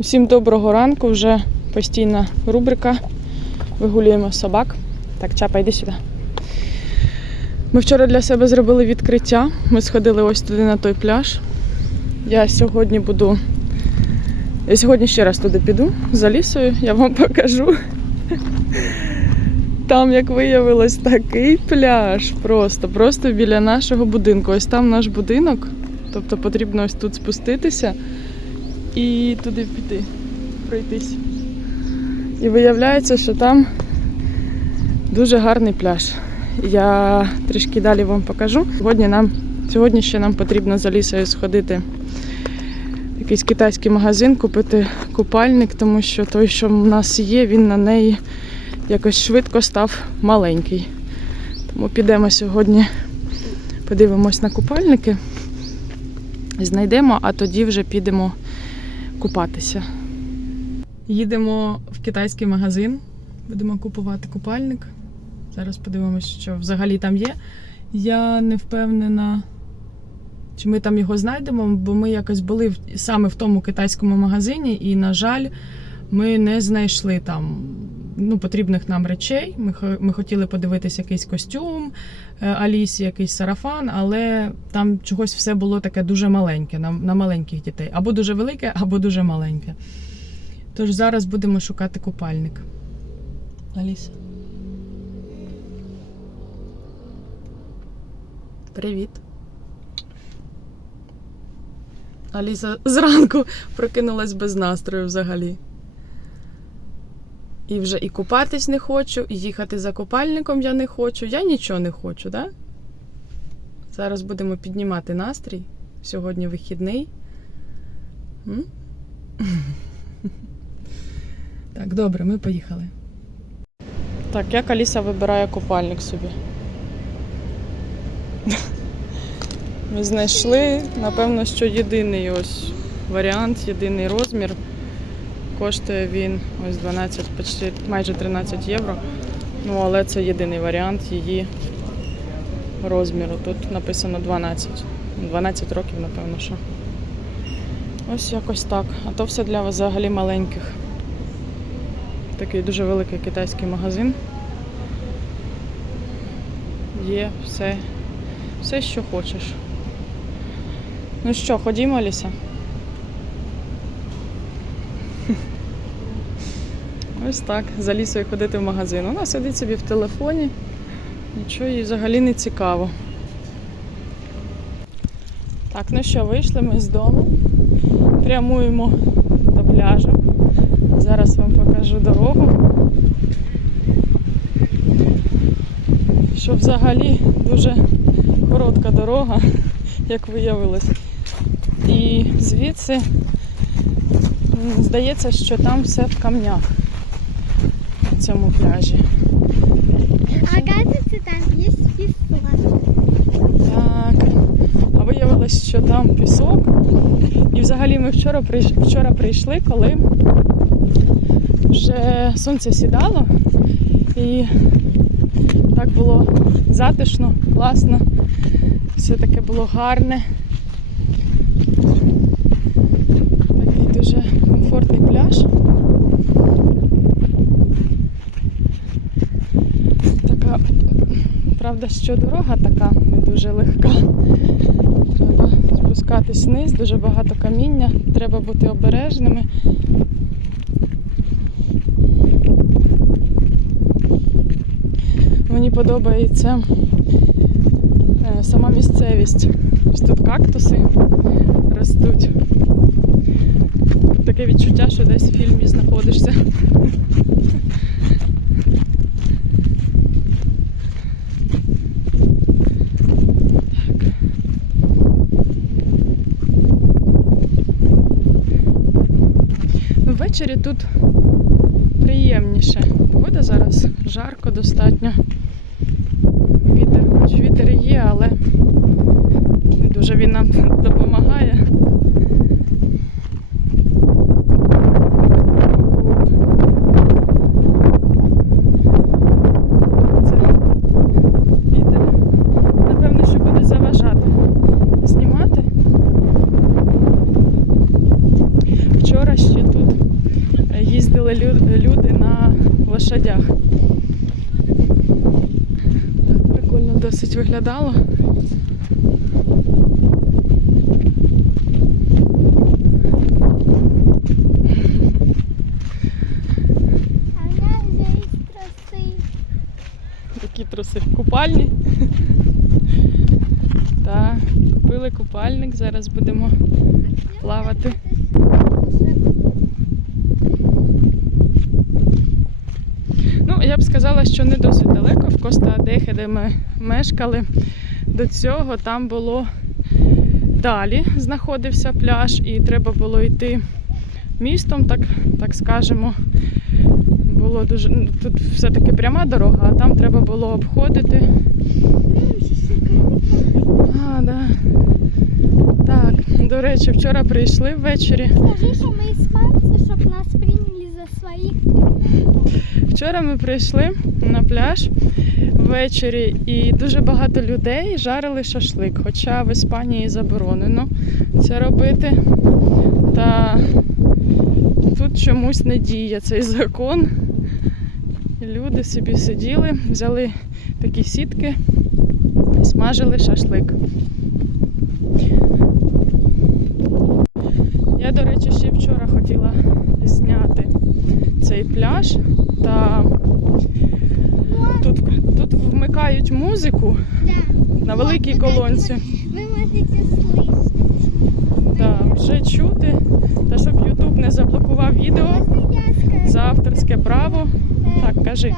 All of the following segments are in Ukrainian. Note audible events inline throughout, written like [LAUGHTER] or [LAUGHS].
Всім доброго ранку, вже постійна рубрика. Вигулюємо собак. Так, чапа, йди сюди. Ми вчора для себе зробили відкриття. Ми сходили ось туди на той пляж. Я сьогодні буду. Я сьогодні ще раз туди піду за лісою, я вам [LAUGHS] покажу. Там, як виявилось, такий пляж. Просто, просто біля нашого будинку. Ось там наш будинок. Тобто потрібно ось тут спуститися і туди піти, пройтись. І виявляється, що там дуже гарний пляж. Я трішки далі вам покажу. Сьогодні нам сьогодні ще нам потрібно за лісою сходити в якийсь китайський магазин, купити купальник, тому що той, що в нас є, він на неї якось швидко став маленький. Тому підемо сьогодні, подивимось на купальники, знайдемо, а тоді вже підемо купатися. Їдемо в китайський магазин, будемо купувати купальник. Зараз подивимося, що взагалі там є. Я не впевнена, чи ми там його знайдемо, бо ми якось були саме в тому китайському магазині, і, на жаль, ми не знайшли там ну, потрібних нам речей. Ми, ми хотіли подивитися якийсь костюм Алісі, якийсь сарафан, але там чогось все було таке дуже маленьке, на, на маленьких дітей. Або дуже велике, або дуже маленьке. Тож зараз будемо шукати купальник. Аліса. Привіт. Аліса зранку прокинулась без настрою взагалі. І вже і купатись не хочу, і їхати за купальником я не хочу. Я нічого не хочу? Да? Зараз будемо піднімати настрій. Сьогодні вихідний. [LAUGHS] Так, добре, ми поїхали. Так, як Аліса вибирає купальник собі. Ми знайшли, напевно, що єдиний ось варіант, єдиний розмір. Коштує він ось 12, почти майже 13 євро. Ну, але це єдиний варіант її розміру. Тут написано 12. 12 років, напевно, що. Ось якось так. А то все для взагалі маленьких. Такий дуже великий китайський магазин. Є все, все, що хочеш. Ну що, ходімо, Аліса? Ось так, за лісою ходити в магазин. Вона сидить собі в телефоні, нічого їй взагалі не цікаво. Так, ну що, вийшли ми з дому, прямуємо до пляжу. Зараз вам покажу дорогу. Що взагалі дуже коротка дорога, як виявилось. І звідси здається, що там все в камнях цьому пляжі. Оказывается, там есть песок. Так. А виявилось, що там пісок. І взагалі ми вчора вчора прийшли, коли вже сонце сідало. І так було затишно, класно. Все таке було гарне. Такий дуже комфортний пляж. Така, правда, що дорога така не дуже легка. Треба спускатись вниз, дуже багато каміння, треба бути обережними. Мені подобається е, сама місцевість. Ось тут кактуси ростуть. Таке відчуття, що десь в фільмі знаходишся. Ну, Ввечері тут приємніше. Погода зараз жарко достатньо. Вітер, хоч вітер є, але не дуже він нам [LAUGHS] допомагає. Це вітер. Напевно, що буде заважати знімати. Вчора ще тут їздили лю- люди на лошадях. Так прикольно досить виглядало. Такі труси купальні. [LAUGHS] Так, купили купальник, зараз будемо плавати. Ну, я б сказала, що не досить далеко в Коста Адехе, де ми мешкали. До цього там було далі знаходився пляж, і треба було йти містом, так, так скажемо. Було дуже. ну, Тут все-таки пряма дорога, а там треба було обходити. А, да. Так, до речі, вчора прийшли ввечері. Скажи, що ми іспанці, щоб нас своїх. Вчора ми прийшли на пляж ввечері і дуже багато людей жарили шашлик, хоча в Іспанії заборонено це робити. Та тут чомусь не діє цей закон. Люди собі сиділи, взяли такі сітки і смажили шашлик. Я, до речі, ще вчора хотіла зняти цей. Та тут, тут вмикають музику Да. на великій колонці. Ви можете слухати. Вже чути. Та щоб Ютуб не заблокував відео за авторське право. Так, кажи.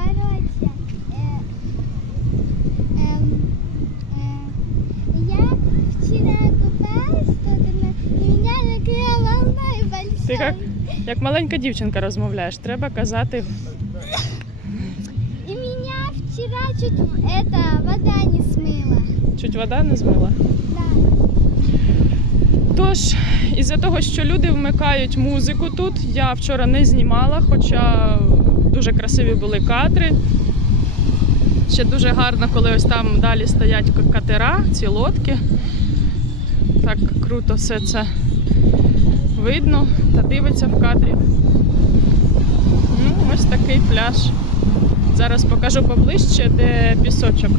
Як маленька дівчинка розмовляєш, треба казати. И меня вчера чуть это вода не смыла. Чуть вода не змила. Да. Тож, із-за того, що люди вмикають музику тут, я вчора не знімала, хоча дуже красиві були кадри. Ще дуже гарно, коли ось там далі стоять катера, ці лодки. Так круто все це видно та дивиться в кадрі. Ну, ось такий пляж. Зараз покажу поближче, де пісочок.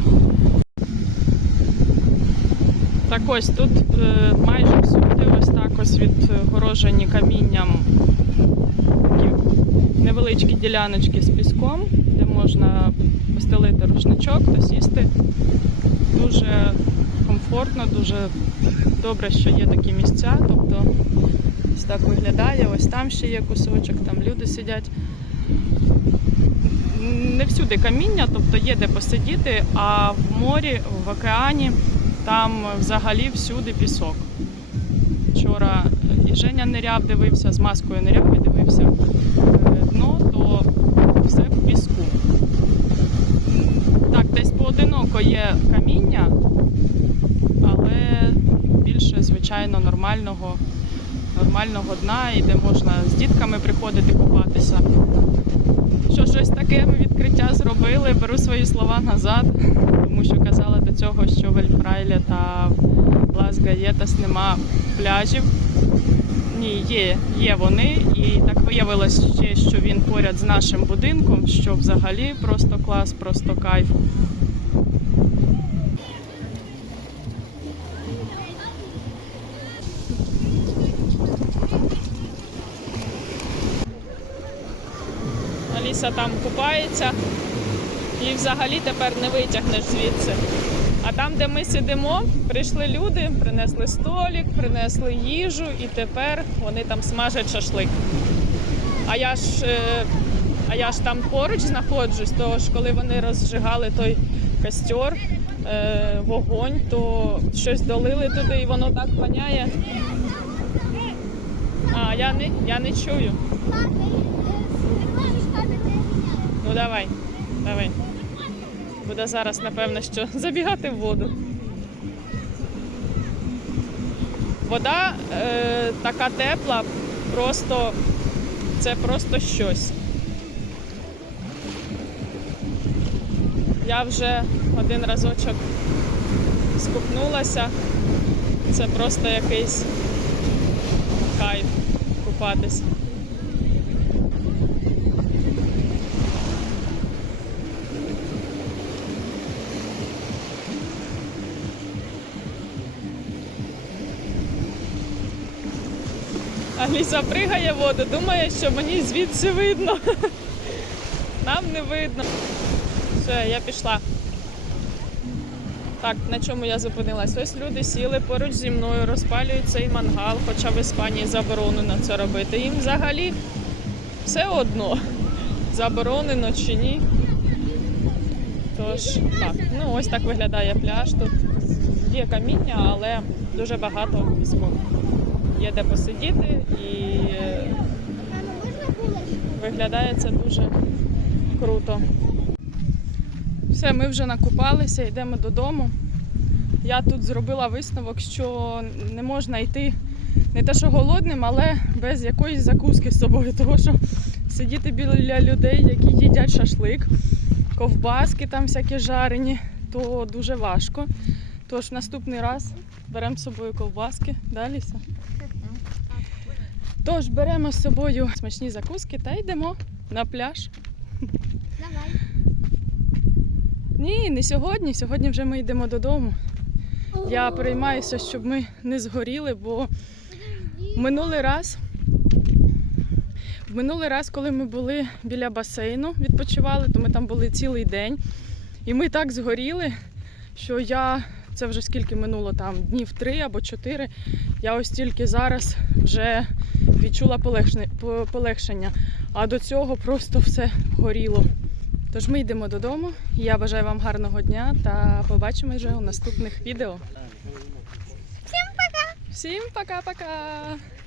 Так ось тут е, майже всюди ось так ось відгорожені камінням такі невеличкі діляночки з піском, де можна постелити рушничок та сісти. Дуже комфортно, дуже добре, що є такі місця. Тобто ось так виглядає, ось там ще є кусочок, там люди сидять. Не всюди каміння, тобто є де посидіти, а в морі, в океані там взагалі всюди пісок. Вчора і Женя ниряв дивився, з маскою ниряв і дивився е, дно, то все в піску. Так, десь поодиноко є каміння, але більше, звичайно, нормального, нормального дна, і де можна з дітками приходити купатися. Що щось таке ми відкриття зробили, беру свої слова назад, тому що казала до цього, що в Ельфрайлі та Лас Гаєтас нема пляжів. Ні, є, є вони, і так виявилось ще, що він поряд з нашим будинком, що взагалі просто клас, просто кайф. Аліса там купається і взагалі тепер не витягнеш звідси. А там, де ми сидимо, прийшли люди, принесли столик, принесли їжу, і тепер вони там смажать шашлик. А я ж, е, а я ж там поруч знаходжусь, тож коли вони розжигали той костер, е, вогонь, то щось долили туди і воно так воняє. А, я не, я не чую. Ну давай, давай. Буде зараз, напевно, що [LAUGHS] забігати в воду. Вода е, така тепла, просто це просто щось. Я вже один разочок скупнулася. Це просто якийсь кайф купатись. Аліса пригає воду, думає, що мені звідси видно. Нам не видно. Все, я пішла. Так, на чому я зупинилась? Ось люди сіли поруч зі мною, розпалюють цей мангал, хоча в Іспанії заборонено це робити. Їм взагалі все одно, заборонено чи ні. Тож, так, ну ось так виглядає пляж. Тут є каміння, але дуже багато піску. Є де посидіти і виглядає це дуже круто. Все, ми вже накупалися, йдемо додому. Я тут зробила висновок, що не можна йти не те, що голодним, але без якоїсь закуски з собою. Тому що сидіти біля людей, які їдять шашлик, ковбаски там всякі жарені, то дуже важко. Тож наступний раз беремо з собою ковбаски. Далі. Тож беремо з собою смачні закуски та йдемо на пляж. Давай. Ні, не сьогодні. Сьогодні вже ми йдемо додому. Я переймаюся, щоб ми не згоріли, бо минулий раз. Минулий раз, коли ми були біля басейну, відпочивали, то ми там були цілий день. І ми так згоріли, що я, це вже скільки минуло там, днів три або чотири. Я ось тільки зараз вже відчула полегшення. А до цього просто все горіло. Тож ми йдемо додому. Я бажаю вам гарного дня та побачимо вже у наступних відео. Всім пока! Всім пока-пока!